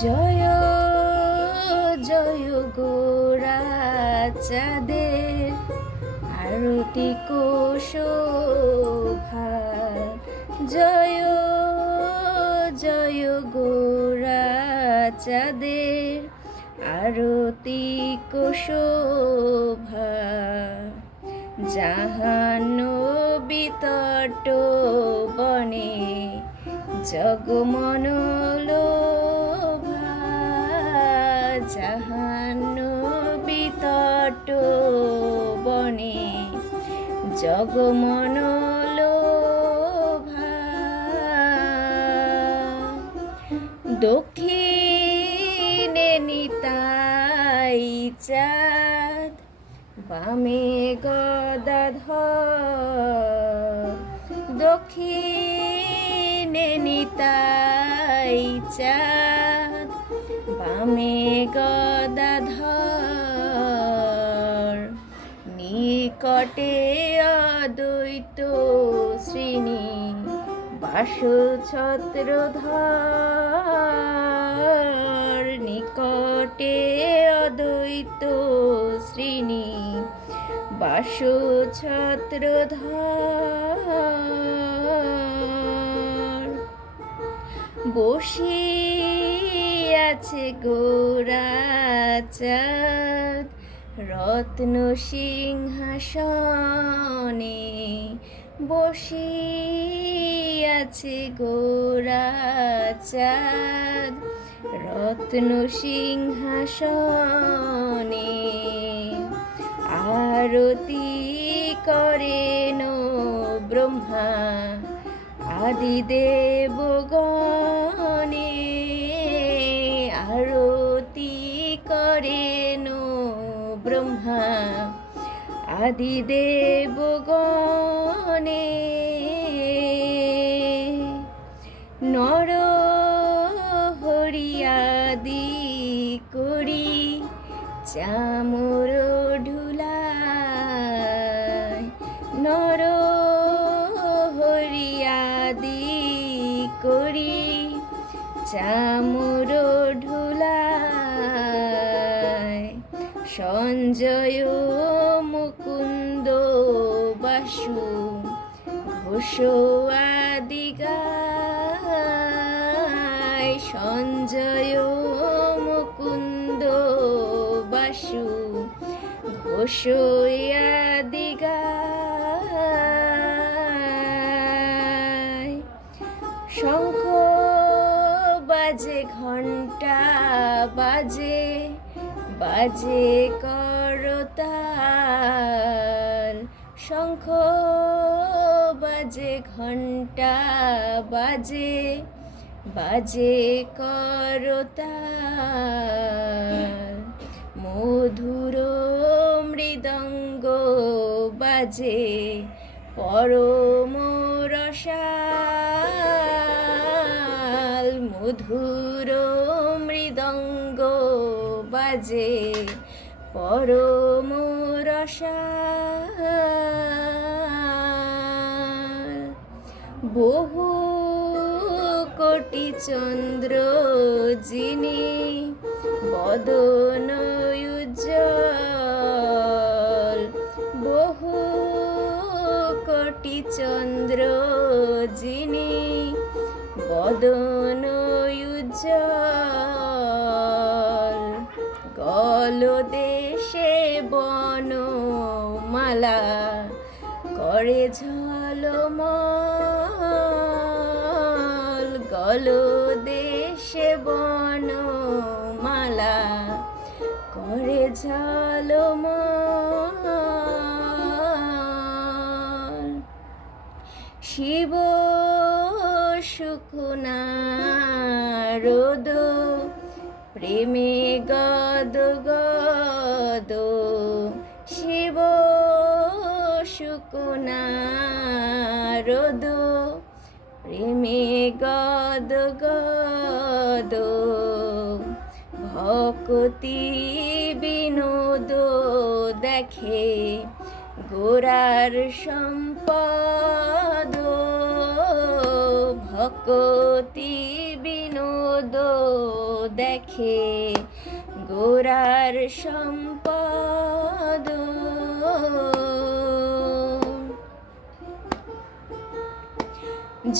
জয় জয় গোরা চাঁদের আরতি শোভা। জয় জয় গোরা চাঁদের আরতি শোভা। জাহান বিতট বনে জগমনোলোভা। জাহান বিতট বনে জগমনোলোভা। দক্ষিণে নিতাই চাঁদ, বামে গদাধর। দক্ষিণে নিতাই চাঁদ, বামে গদাধর। নিকটে অদ্বৈত শ্রেণী বাসছত্রধর। নিকটে অদ্বৈত শ্রেণী বাসছত্রধর। বসিয়াছে গোরা চাঁদ রত্ন সিংহাসনে। বসিয়াছে গোরা চাঁদ রত্ন সিংহাসনে। আরতি করেন ব্রহ্মা আদি দেবগণে। আরতি করেন ব্রহ্মা আদি দেবগণে। নর হরিয়াদি করি চামর ঢুলায়। নর হরিয়াদি করি চামর ঢুলায়। সঞ্জয় মুকুন্দ বাসু ঘোষ আদি গায়। সঞ্জয় মুকুন্দ বাসু ঘোষ আদি গায়। শঙ্খ বাজে ঘণ্টা বাজে বাজে করতাল। শঙ্খ বাজে ঘণ্টা বাজে বাজে করতাল। মধুর মৃদঙ্গ বাজে পরম রসাল। মধুর মৃদঙ্গ বাজে পরম রসাল। বহু কোটি চন্দ্র যিনি বদন উজ্জ্বল। বহু কোটি চন্দ্র যিনি বদন উজ্জ্বল। গলদেশে বনমালা করে ঝলমল। গলদেশে বনমালা করে ঝলমল। শিব সুখ নারদ প্রেমে গদ গদ। শিব সুখ নারদ প্রেমে গদ গদ। ভক্তি বিনোদ দেখে গোরার সম্পদ। ভকতি বিনোদ দেখে গোরার সম্পদ।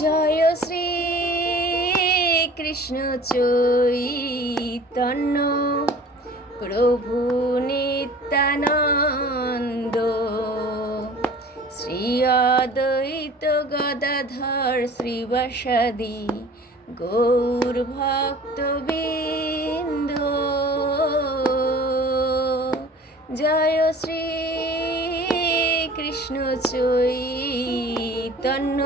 জয় শ্রী কৃষ্ণ চৈতন্য প্রভু নিত্যানন্দ, শ্রী অদ্বৈত গদাধর শ্রীবাসাদি গৌর ভক্তবৃন্দ। জয় শ্রী কৃষ্ণ চৈতন্য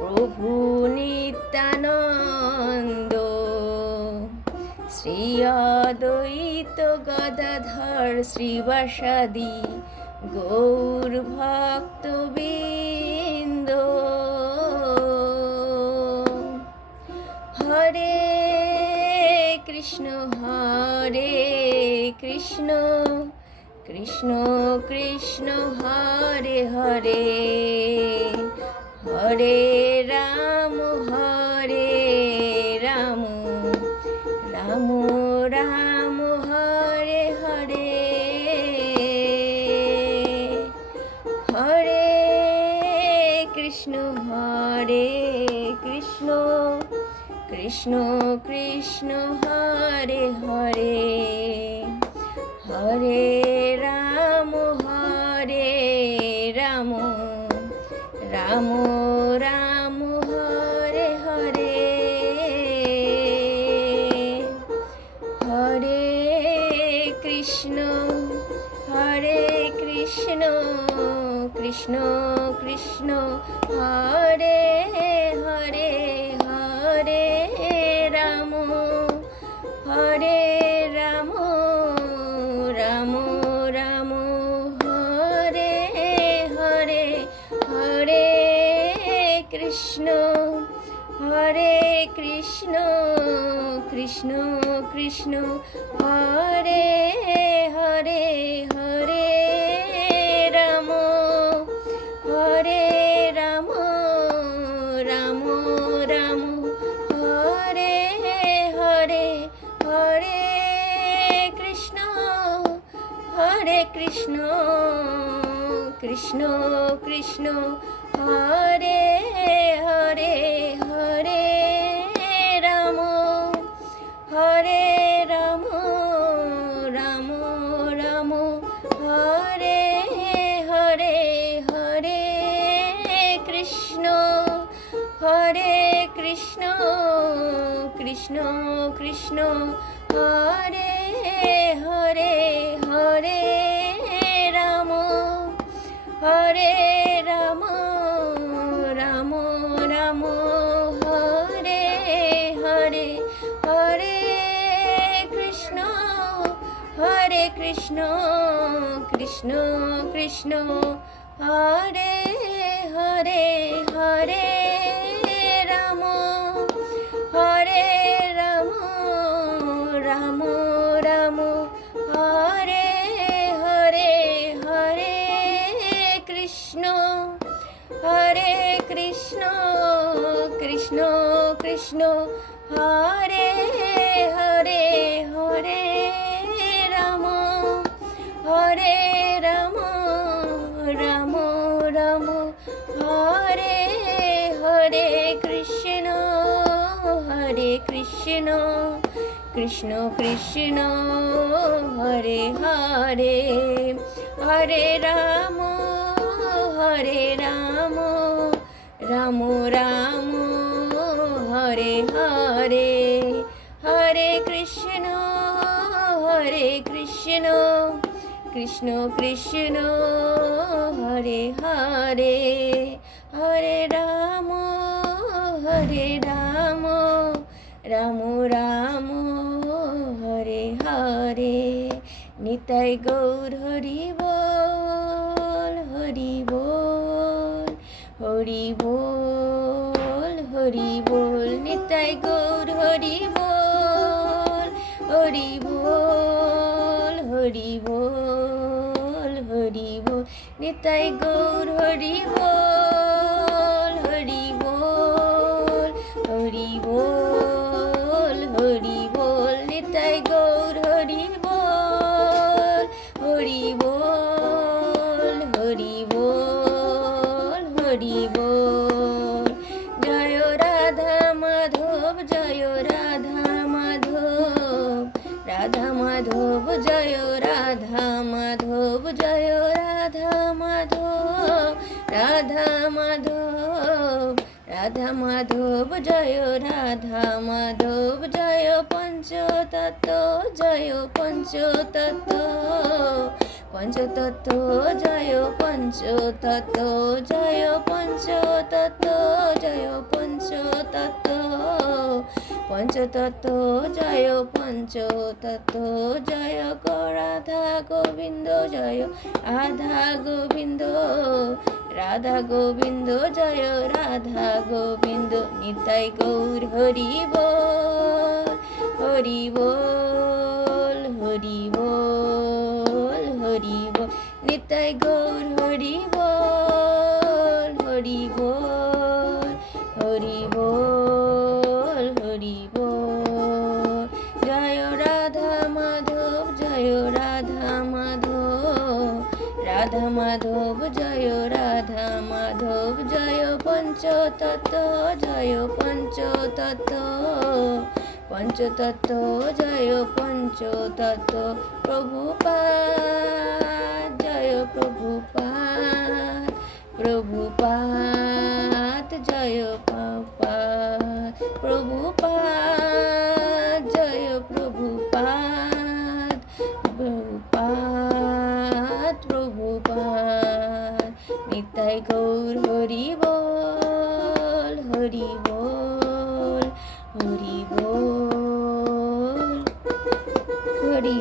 প্রভু নিত্যানন্দ, শ্রী অদ্বৈত গদাধর শ্রীবাসাদি গৌর ভক্তবৃন্দ। হরে কৃষ্ণ কৃষ্ণ কৃষ্ণ হরে হরে, হরে রাম রাম রাম হরে হরে, হরে কৃষ্ণ কৃষ্ণ কৃষ্ণ হরে হরে, হরে রাম রাম রাম হরে হরে, হরে কৃষ্ণ কৃষ্ণ কৃষ্ণ হরে হরে, হরে রাম রাম রাম হরে হরে, হরে কৃষ্ণ কৃষ্ণ কৃষ্ণ হরে হরে, হরে রাম রাম রাম হরে হরে, হরে কৃষ্ণ কৃষ্ণ কৃষ্ণ হরে হরে, হরে রাম রাম হরে হরে, হরে কৃষ্ণ কৃষ্ণ কৃষ্ণ হরে হরে, হরে রাম রাম রাম হরে হরে, হরে কৃষ্ণ কৃষ্ণ কৃষ্ণ হরে হরে, হরে রাম রাম হরে হরে, হরে কৃষ্ণ কৃষ্ণ কৃষ্ণ হরে হরে, হরে রাম রাম হরে হরে, কৃষ্ণ কৃষ্ণ কৃষ্ণ হরে হরে, হরে রাম রাম হরে হরে, হরে কৃষ্ণ কৃষ্ণ কৃষ্ণ হরে হরে, হরে রাম রাম রাম হরে হরে। নিতাই গৌর হরি বল, হরি বল, হরি বল, হরি বল। নিতাই গৌর হরি বল, হরি বল, হরি বল, হরি বল। নিতাই গৌর হরি বল, হরি বল, জয় রাধা মাধব, রাধা মাধব জয় রাধা মাধব, জয় রাধা মাধব, রাধা মাধব, রাধা মাধব জয় রাধা মাধব, জয় পঞ্চতত্ত্ব, জয় পঞ্চতত্ত্ব, পঞ্চতত্ত্ব জয় পঞ্চতত্ত্ব, জয় পঞ্চতত্ত্ব, জয় পঞ্চতত্ত্ব, পঞ্চতত্ত্ব জয় পঞ্চতত্ত্ব, জয় রাধা গোবিন্দ, জয় রাধা গোবিন্দ, রাধা গোবিন্দ জয় রাধা গোবিন্দ, নিতাই গৌর হরি বল, হরি বল, হরি বল, হরি বল, নিতাই গৌর হরি বল, হরি বল, হরি বল, হরি বল, জয় রাধা মাধব, জয় রাধা মাধব, রাধা মাধব জয় রাধা মাধব, জয় পঞ্চতত্ত্ব, জয় পঞ্চতত্ত্ব, পঞ্চতত্ত্ব জয় পঞ্চতত্ত্ব, প্রভুপাদ জয় প্রভুপাদ, প্রভুপাদ জয় প্রভুপাদ, প্রভুপাদ জয় প্রভুপাদ, প্রভুপাদ, প্রভুপাদ, নিতাই গৌর হরি বল, হরি বল, হরি বল, হরি